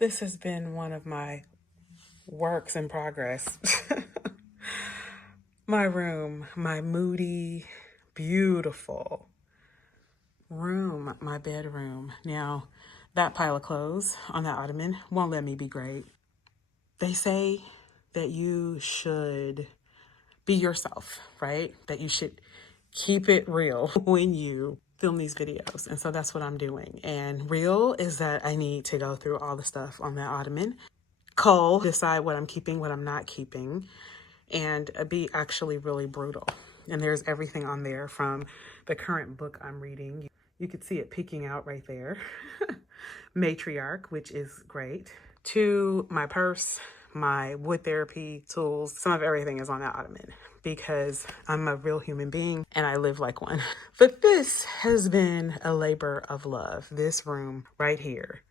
This has been one of my works in progress. My room, my moody, beautiful room, my bedroom. Now, that pile of clothes on that ottoman won't let me be great. They say that you should be yourself, right? That you should keep it real when you film these videos. And so that's what I'm doing. And real is that I need to go through all the stuff on that ottoman, cull, decide what I'm keeping, what I'm not keeping, and be actually really brutal. And there's everything on there from the current book I'm reading. You could see it peeking out right there. Matriarch, which is great, to my purse, my wood therapy tools. Some of everything is on that ottoman because I'm a real human being and I live like one. But this has been a labor of love. This room right here,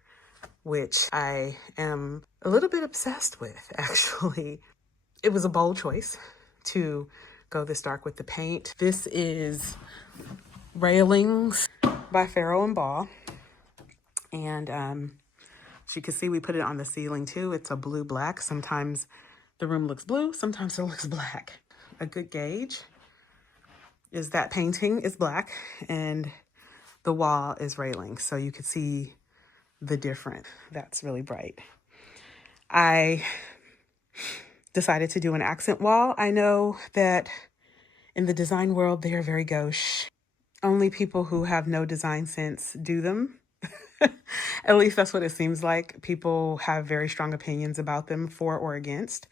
which I am a little bit obsessed with, actually. It was a bold choice to go this dark with the paint. This is Railings by Farrow and Ball. And as you can see, we put it on the ceiling too. It's a blue-black. Sometimes the room looks blue, sometimes it looks black. A good gauge is that painting is black and the wall is Railings. So you can see the difference. That's really bright. I decided to do an accent wall. I know that in the design world, they are very gauche. Only people who have no design sense do them. At least that's what it seems like. People have very strong opinions about them, for or against.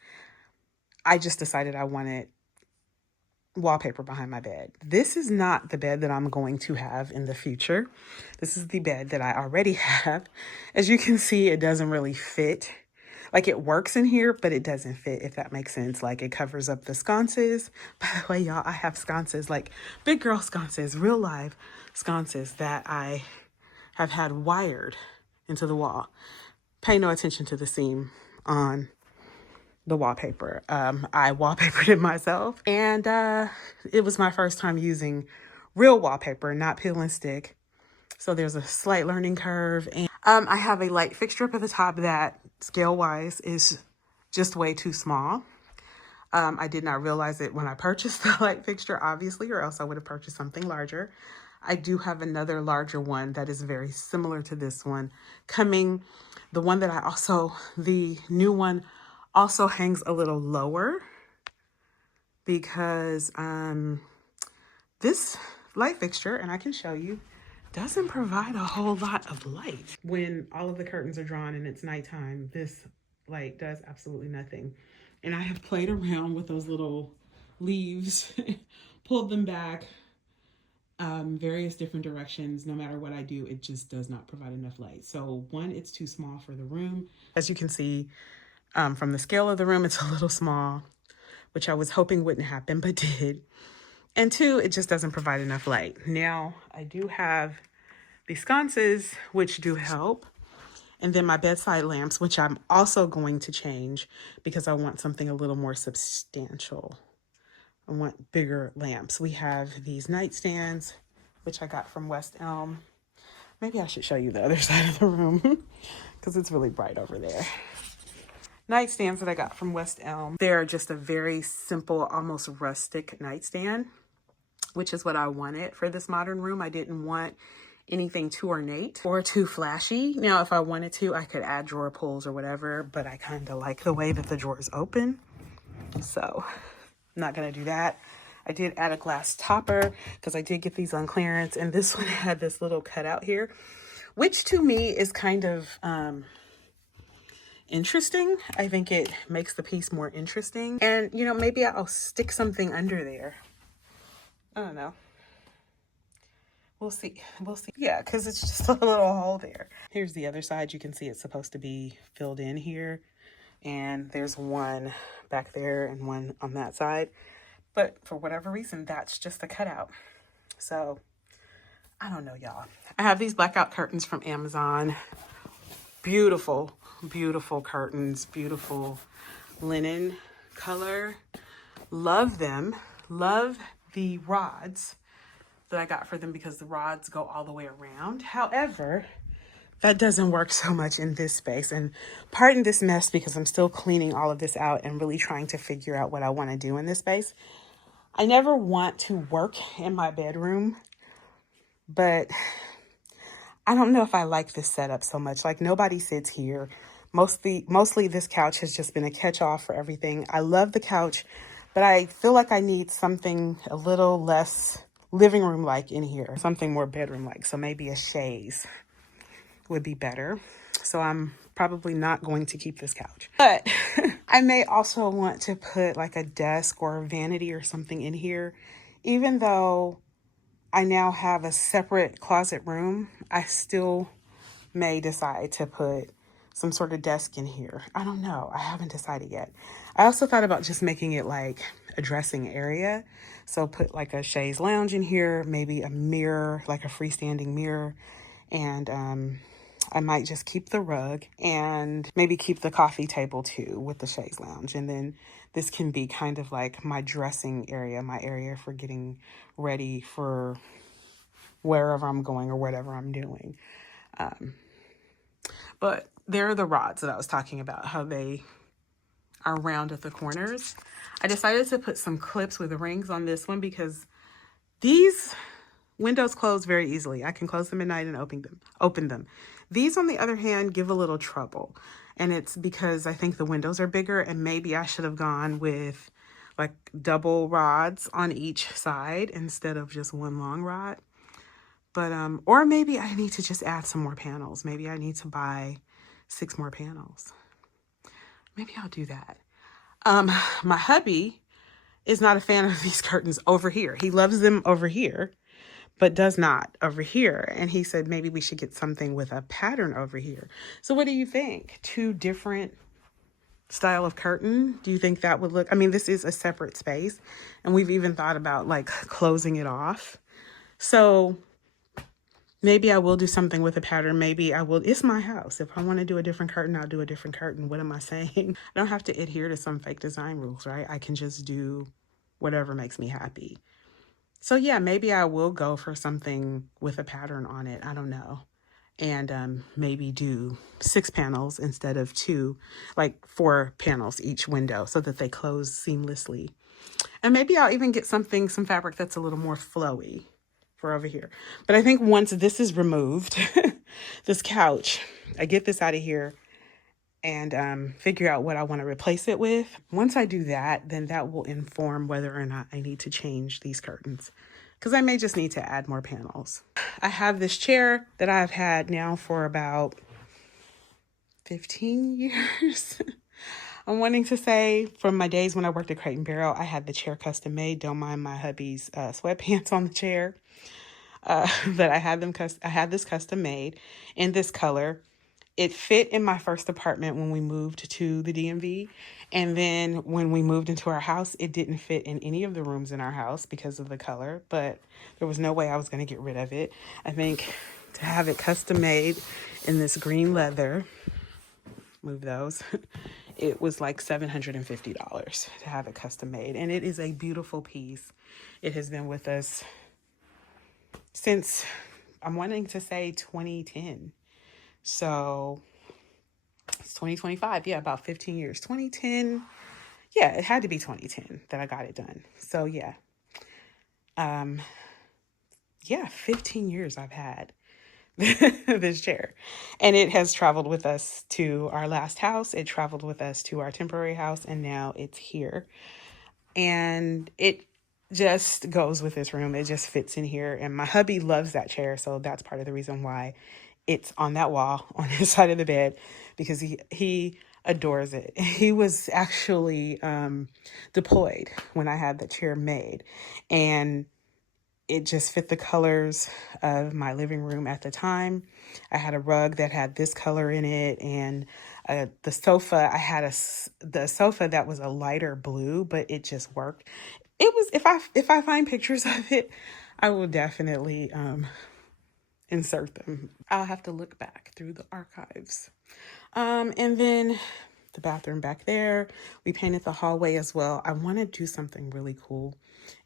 I just decided I wanted wallpaper behind my bed. This is not the bed that I'm going to have in the future. This is the bed that I already have. As you can see, it doesn't really fit. Like, it works in here, but it doesn't fit, if that makes sense. Like, it covers up the sconces. By the way, y'all, I have sconces, like big girl sconces, real live sconces that I have had wired into the wall. Pay no attention to the seam on the wallpaper. I wallpapered it myself, and it was my first time using real wallpaper, not peel and stick. So there's a slight learning curve. And I have a light fixture up at the top that scale-wise is just way too small. I did not realize it when I purchased the light fixture, obviously, or else I would have purchased something larger. I do have another larger one that is very similar to this one coming. The one that the new one also hangs a little lower because this light fixture, and I can show you, doesn't provide a whole lot of light. When all of the curtains are drawn and it's nighttime, this light does absolutely nothing. And I have played around with those little leaves, pulled them back, various different directions. No matter what I do, it just does not provide enough light. So one, it's too small for the room. As you can see from the scale of the room, it's a little small, which I was hoping wouldn't happen, but did. And two, it just doesn't provide enough light. Now, I do have the sconces, which do help. And then my bedside lamps, which I'm also going to change because I want something a little more substantial. I want bigger lamps. We have these nightstands, which I got from West Elm. Maybe I should show you the other side of the room because it's really bright over there. Nightstands that I got from West Elm. They're just a very simple, almost rustic nightstand, which is what I wanted for this modern room. I didn't want anything too ornate or too flashy. Now, if I wanted to, I could add drawer pulls or whatever, but I kind of like the way that the drawers open. So I'm not gonna do that. I did add a glass topper because I did get these on clearance, and this one had this little cutout here, which to me is kind of interesting. I think it makes the piece more interesting. And, you know, maybe I'll stick something under there. I don't know. We'll see. We'll see. Yeah, because it's just a little hole there. Here's the other side. You can see it's supposed to be filled in here. And there's one back there and one on that side. But for whatever reason, that's just a cutout. So, I don't know, y'all. I have these blackout curtains from Amazon. Beautiful, beautiful curtains. Beautiful linen color. Love them. Love the rods that I got for them because the rods go all the way around. However, that doesn't work so much in this space. And pardon this mess because I'm still cleaning all of this out and really trying to figure out what I want to do in this space. I never want to work in my bedroom, but I don't know if I like this setup so much. Like, nobody sits here. Mostly this couch has just been a catch-all for everything. I love the couch, but I feel like I need something a little less living room-like in here, something more bedroom-like. So maybe a chaise would be better. So I'm probably not going to keep this couch. But I may also want to put like a desk or a vanity or something in here. Even though I now have a separate closet room, I still may decide to put some sort of desk in here. I don't know. I haven't decided yet. I also thought about just making it like a dressing area. So put like a chaise lounge in here, maybe a mirror, like a freestanding mirror. And I might just keep the rug and maybe keep the coffee table too with the chaise lounge. And then this can be kind of like my dressing area, my area for getting ready for wherever I'm going or whatever I'm doing. But there are the rods that I was talking about, how they are round at the corners. I decided to put some clips with rings on this one because these windows close very easily. I can close them at night and open them. These, on the other hand, give a little trouble. And it's because I think the windows are bigger and maybe I should have gone with like double rods on each side instead of just one long rod. But, or maybe I need to just add some more panels. Maybe I need to buy 6 more panels. Maybe I'll do that. My hubby is not a fan of these curtains over here. He loves them over here, but does not over here. And he said, maybe we should get something with a pattern over here. So what do you think? 2 different style of curtain? Do you think that would look, I mean, this is a separate space and we've even thought about like closing it off. So maybe I will do something with a pattern. Maybe I will. It's my house. If I want to do a different curtain, I'll do a different curtain. What am I saying? I don't have to adhere to some fake design rules, right? I can just do whatever makes me happy. So yeah, maybe I will go for something with a pattern on it. I don't know. And maybe do 6 panels instead of 2, like 4 panels each window so that they close seamlessly. And maybe I'll even get some fabric that's a little more flowy for over here. But I think once this is removed, this couch, I get this out of here and figure out what I want to replace it with. Once I do that, then that will inform whether or not I need to change these curtains, because I may just need to add more panels. I have this chair that I've had now for about 15 years. I'm wanting to say from my days when I worked at Crate & Barrel, I had the chair custom made. Don't mind my hubby's sweatpants on the chair. But I had this custom made in this color. It fit in my first apartment when we moved to the DMV. And then when we moved into our house, it didn't fit in any of the rooms in our house because of the color, but there was no way I was going to get rid of it. I think to have it custom made in this green leather, move those, it was like $750 to have it custom made. And it is a beautiful piece. It has been with us since, I'm wanting to say 2010. So it's 2025. Yeah, about 15 years. 2010. Yeah, it had to be 2010 that I got it done. So yeah. Yeah, 15 years I've had this chair. And it has traveled with us to our last house. It traveled with us to our temporary house, and now it's here. And it just goes with this room. It just fits in here. And my hubby loves that chair, so that's part of the reason why it's on that wall on his side of the bed, because he adores it. He was actually deployed when I had the chair made, and it just fit the colors of my living room at the time. I had a rug that had this color in it, and the sofa, I had the sofa that was a lighter blue, but it just worked. It was, if I find pictures of it, I will definitely insert them. I'll have to look back through the archives. And then the bathroom back there, we painted the hallway as well. I want to do something really cool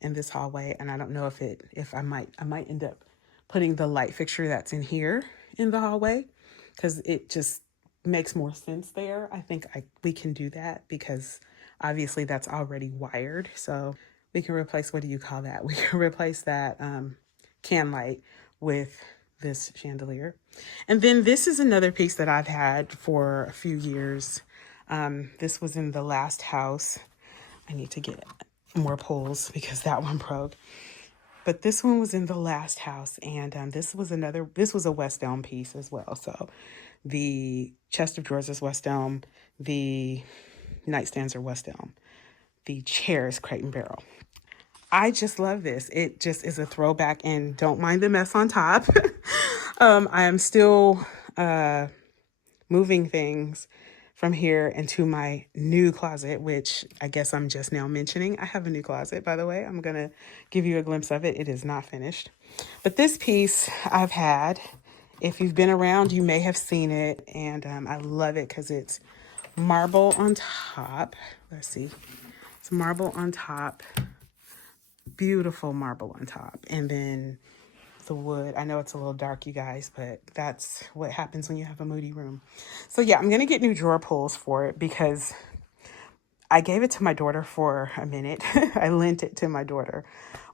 in this hallway, and I don't know if I might end up putting the light fixture that's in here in the hallway. because it just makes more sense there. I think we can do that because obviously that's already wired. So we can replace, what do you call that? We can replace that can light with this chandelier. And then this is another piece that I've had for a few years. This was in the last house. I need to get more pulls because that one broke. But this one was in the last house, and this was a West Elm piece as well. So the chest of drawers is West Elm, the nightstands are West Elm, the chair is Crate and Barrel. I just love this. It just is a throwback, and don't mind the mess on top. I am still moving things from here into my new closet, which I guess I'm just now mentioning. I have a new closet, by the way. I'm going to give you a glimpse of it. It is not finished. But this piece I've had. If you've been around, you may have seen it. And I love it because it's marble on top. Let's see. It's marble on top. Beautiful marble on top. And then the wood. I know it's a little dark, you guys, but that's what happens when you have a moody room. So yeah, I'm going to get new drawer pulls for it because I gave it to my daughter for a minute. I lent it to my daughter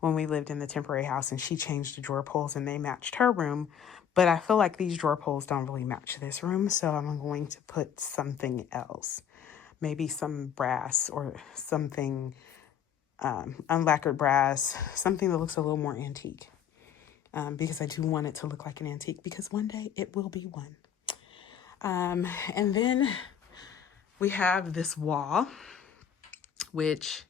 when we lived in the temporary house, and she changed the drawer pulls and they matched her room. But I feel like these drawer pulls don't really match this room. So I'm going to put something else, maybe some brass or something, unlacquered brass, something that looks a little more antique. Because I do want it to look like an antique, because one day it will be one. And then we have this wall, which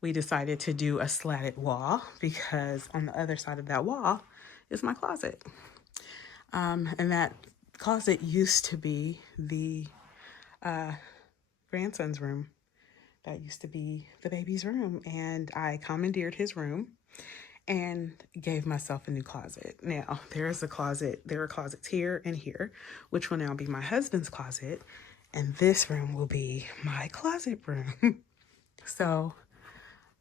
we decided to do a slatted wall because on the other side of that wall is my closet. And that closet used to be the grandson's room. That used to be the baby's room. And I commandeered his room and gave myself a new closet. Now, there are closets here and here, which will now be my husband's closet, and this room will be my closet room. So,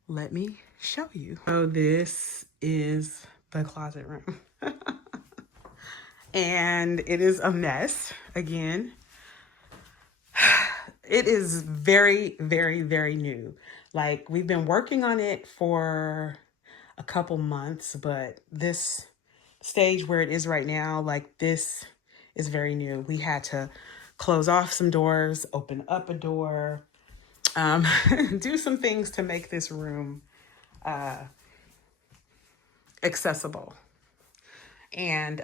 let me show you. So, this is the closet room. And it is a mess, again. It is very, very, very new. Like, we've been working on it for a couple months, but this stage where it is right now, like, this is very new. We had to close off some doors, open up a door, do some things to make this room accessible. And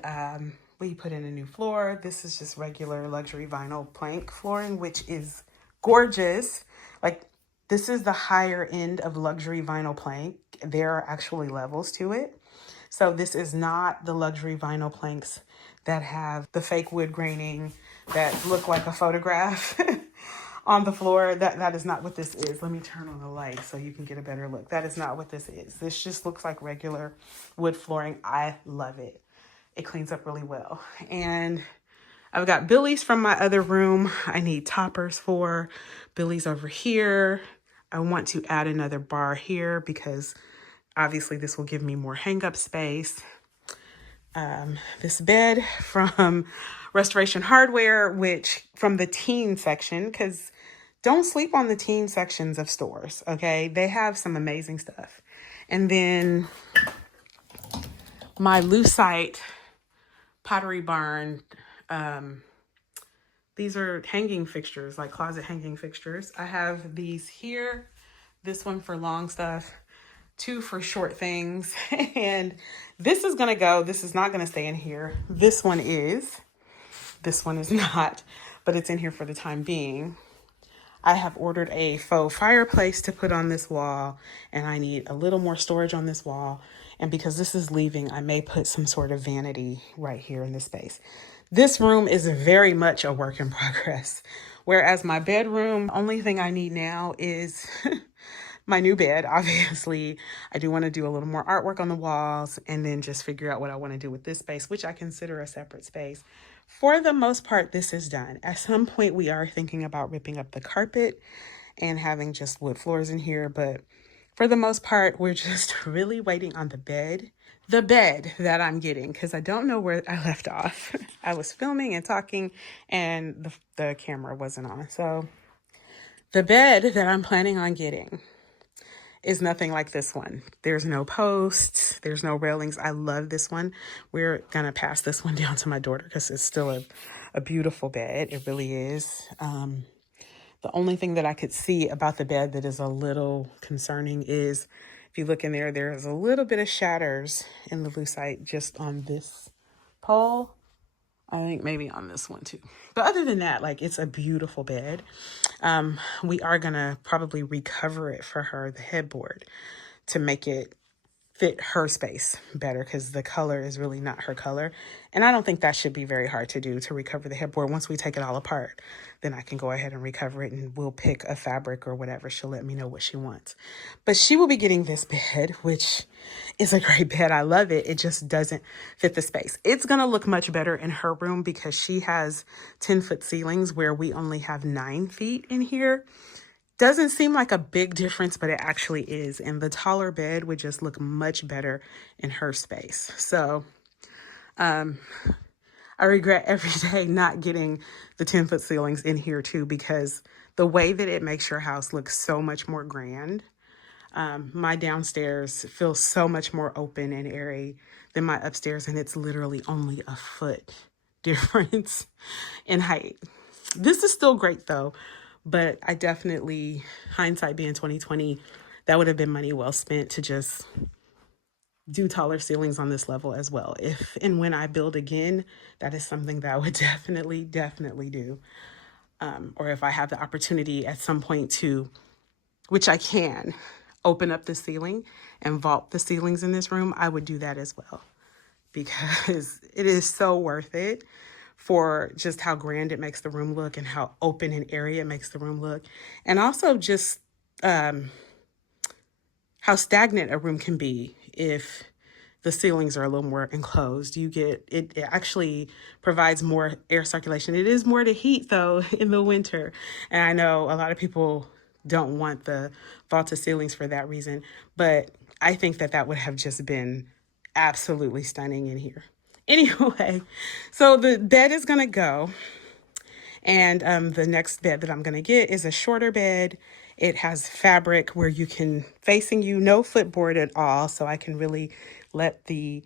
we put in a new floor. This is just regular luxury vinyl plank flooring, which is gorgeous. Like, this is the higher end of luxury vinyl plank. There are actually levels to it. So this is not the luxury vinyl planks that have the fake wood graining that look like a photograph on the floor. That is not what this is. Let me turn on the light so you can get a better look. That is not what this is. This just looks like regular wood flooring. I love it. It cleans up really well. And I've got Billy's from my other room. I need toppers for Billy's over here. I want to add another bar here because obviously this will give me more hang-up space. This bed from Restoration Hardware, which from the teen section, because don't sleep on the teen sections of stores, okay? They have some amazing stuff. And then my Lucite Pottery Barn, these are hanging fixtures, like closet hanging fixtures. I have these here, this one for long stuff, 2 for short things. And this is going to go, this is not going to stay in here. This one is not, but it's in here for the time being. I have ordered a faux fireplace to put on this wall, and I need a little more storage on this wall. And because this is leaving, I may put some sort of vanity right here in this space. This room is very much a work in progress. Whereas my bedroom, only thing I need now is my new bed. Obviously, I do want to do a little more artwork on the walls and then just figure out what I want to do with this space, which I consider a separate space. For the most part, this is done. At some point, we are thinking about ripping up the carpet and having just wood floors in here. But for the most part, we're just really waiting on the bed the bed that I'm getting, because I don't know where I left off. I was filming and talking and the camera wasn't on. So the bed that I'm planning on getting is nothing like this one. There's no posts, there's no railings. I love this one. We're gonna pass this one down to my daughter because it's still a beautiful bed. It really is. The only thing that I could see about the bed that is a little concerning is if you look in there, there's a little bit of shatters in the lucite just on this pole. I think maybe on this one too. But other than that, like, it's a beautiful bed. We are gonna probably recover it for her, the headboard, to make it fit her space better because the color is really not her color. And I don't think that should be very hard to do, to recover the headboard. Once we take it all apart, then I can go ahead and recover it and we'll pick a fabric or whatever. She'll let me know what she wants. But she will be getting this bed, which is a great bed. I love it. It just doesn't fit the space. It's going to look much better in her room because she has 10-foot ceilings where we only have 9 feet in here. Doesn't seem like a big difference, but it actually is. And the taller bed would just look much better in her space. So I regret every day not getting the 10-foot ceilings in here too, because the way that it makes your house look so much more grand. My downstairs feels so much more open and airy than my upstairs, and it's literally only a foot difference in height. This is still great though. But I definitely, hindsight being 2020, that would have been money well spent to just do taller ceilings on this level as well. If and when I build again, that is something that I would definitely do. Or if I have the opportunity at some point to, which I can, open up the ceiling and vault the ceilings in this room, I would do that as well. Because it is so worth it for just how grand it makes the room look and how open and airy it makes the room look. And also just how stagnant a room can be if the ceilings are a little more enclosed. It actually provides more air circulation. It is more to heat though in the winter. And I know a lot of people don't want the vaulted ceilings for that reason, but I think that would have just been absolutely stunning in here. Anyway, so the bed is going to go. And the next bed that I'm going to get is a shorter bed. It has fabric where you can, facing you, no footboard at all. So I can really let the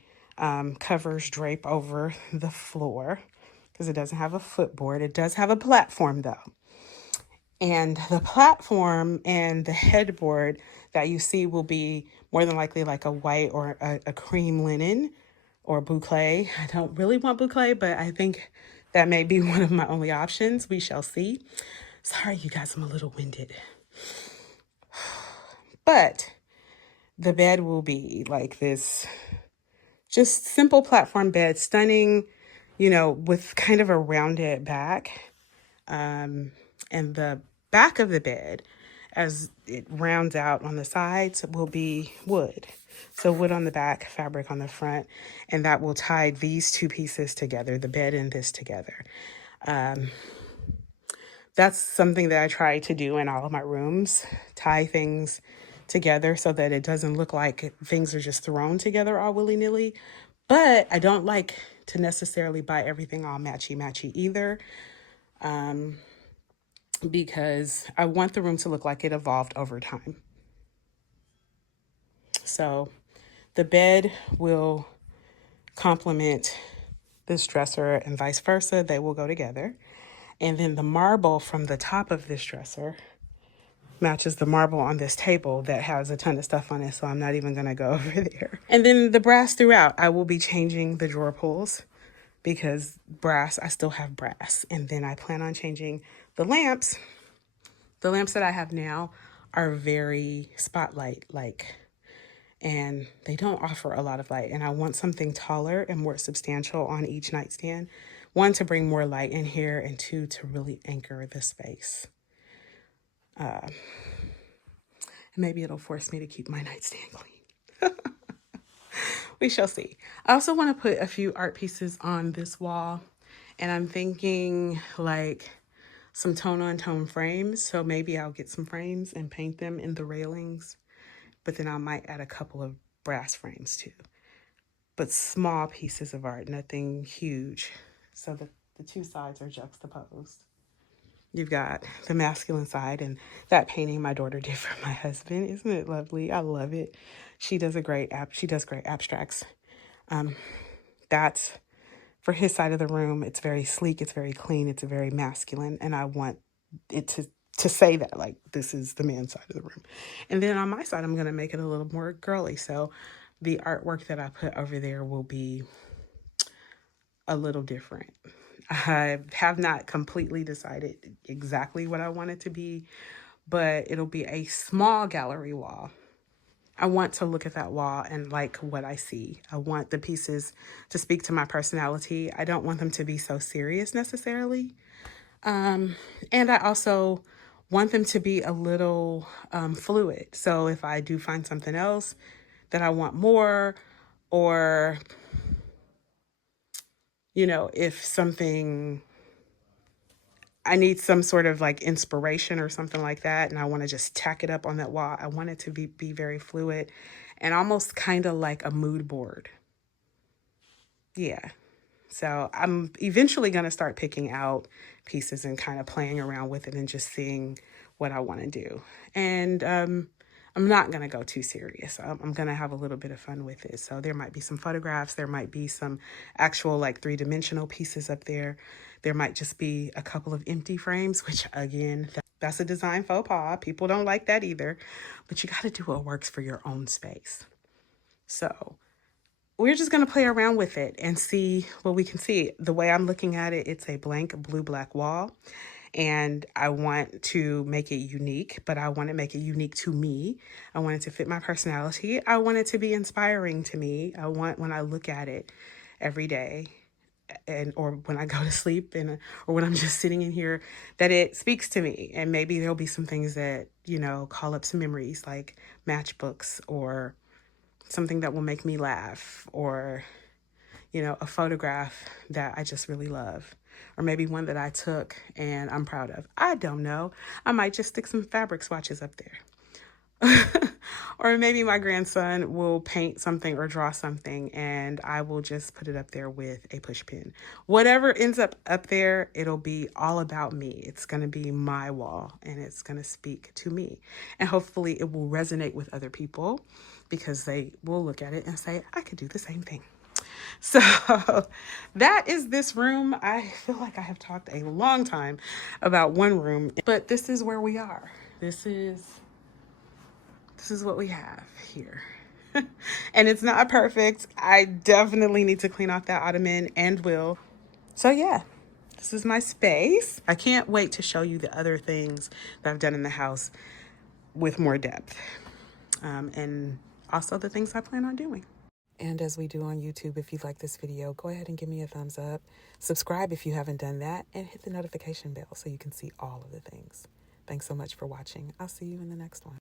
covers drape over the floor because it doesn't have a footboard. It does have a platform though. And the platform and the headboard that you see will be more than likely like a white or a cream linen or boucle. I don't really want boucle, but I think that may be one of my only options. We shall see. Sorry, you guys, I'm a little winded. But the bed will be like this, just simple platform bed, stunning, with kind of a rounded back. And the back of the bed, as it rounds out on the sides, will be wood. So wood on the back, fabric on the front, and that will tie these two pieces together, the bed and this together. That's something that I try to do in all of my rooms, tie things together so that it doesn't look like things are just thrown together all willy-nilly. But I don't like to necessarily buy everything all matchy-matchy either, because I want the room to look like it evolved over time. So the bed will complement this dresser and vice versa. They will go together. And then the marble from the top of this dresser matches the marble on this table that has a ton of stuff on it, so I'm not even going to go over there. And then the brass throughout, I will be changing the drawer pulls because brass, I still have brass. And then I plan on changing the lamps. The lamps that I have now are very spotlight-like, and they don't offer a lot of light. And I want something taller and more substantial on each nightstand. One, to bring more light in here, and two, to really anchor the space. Maybe it'll force me to keep my nightstand clean. We shall see. I also want to put a few art pieces on this wall, and I'm thinking like some tone-on-tone frames. So maybe I'll get some frames and paint them in the railings, but then I might add a couple of brass frames too. but small pieces of art, nothing huge. So the two sides are juxtaposed. You've got the masculine side, and that painting my daughter did for my husband. Isn't it lovely? I love it. She does great abstracts. That's for his side of the room. It's very sleek, it's very clean, it's very masculine, and I want it to say that, like, this is the man's side of the room. And then on my side, I'm going to make it a little more girly. So the artwork that I put over there will be a little different. I have not completely decided exactly what I want it to be, but it'll be a small gallery wall. I want to look at that wall and like what I see. I want the pieces to speak to my personality. I don't want them to be so serious necessarily. And I also want them to be a little fluid. So if I do find something else that I want more, or, you know, if something, I need some sort of like inspiration or something like that, and I want to just tack it up on that wall, I want it to be very fluid and almost kind of like a mood board. Yeah. So I'm eventually going to start picking out pieces and kind of playing around with it and just seeing what I want to do. And I'm not going to go too serious. I'm going to have a little bit of fun with it. So there might be some photographs. There might be some actual like three-dimensional pieces up there. There might just be a couple of empty frames, which again, that's a design faux pas. People don't like that either. But you got to do what works for your own space. So we're just going to play around with it and see what we can see. The way I'm looking at it, it's a blank blue-black wall. And I want to make it unique, but I want to make it unique to me. I want it to fit my personality. I want it to be inspiring to me. I want, when I look at it every day, and or when I go to sleep, and or when I'm just sitting in here, that it speaks to me. And maybe there'll be some things that, you know, call up some memories, like matchbooks, or something that will make me laugh, or, you know, a photograph that I just really love, or maybe one that I took and I'm proud of. I don't know. I might just stick some fabric swatches up there. Or maybe my grandson will paint something or draw something and I will just put it up there with a push pin. Whatever ends up there, it'll be all about me. It's going to be my wall and it's going to speak to me. And hopefully it will resonate with other people because they will look at it and say, I could do the same thing. So that is this room. I feel like I have talked a long time about one room, but this is where we are. This is what we have here. And it's not perfect. I definitely need to clean off that ottoman and will. So yeah, this is my space. I can't wait to show you the other things that I've done in the house with more depth. And also the things I plan on doing. And as we do on YouTube, if you like this video, go ahead and give me a thumbs up. Subscribe if you haven't done that, and hit the notification bell so you can see all of the things. Thanks so much for watching. I'll see you in the next one.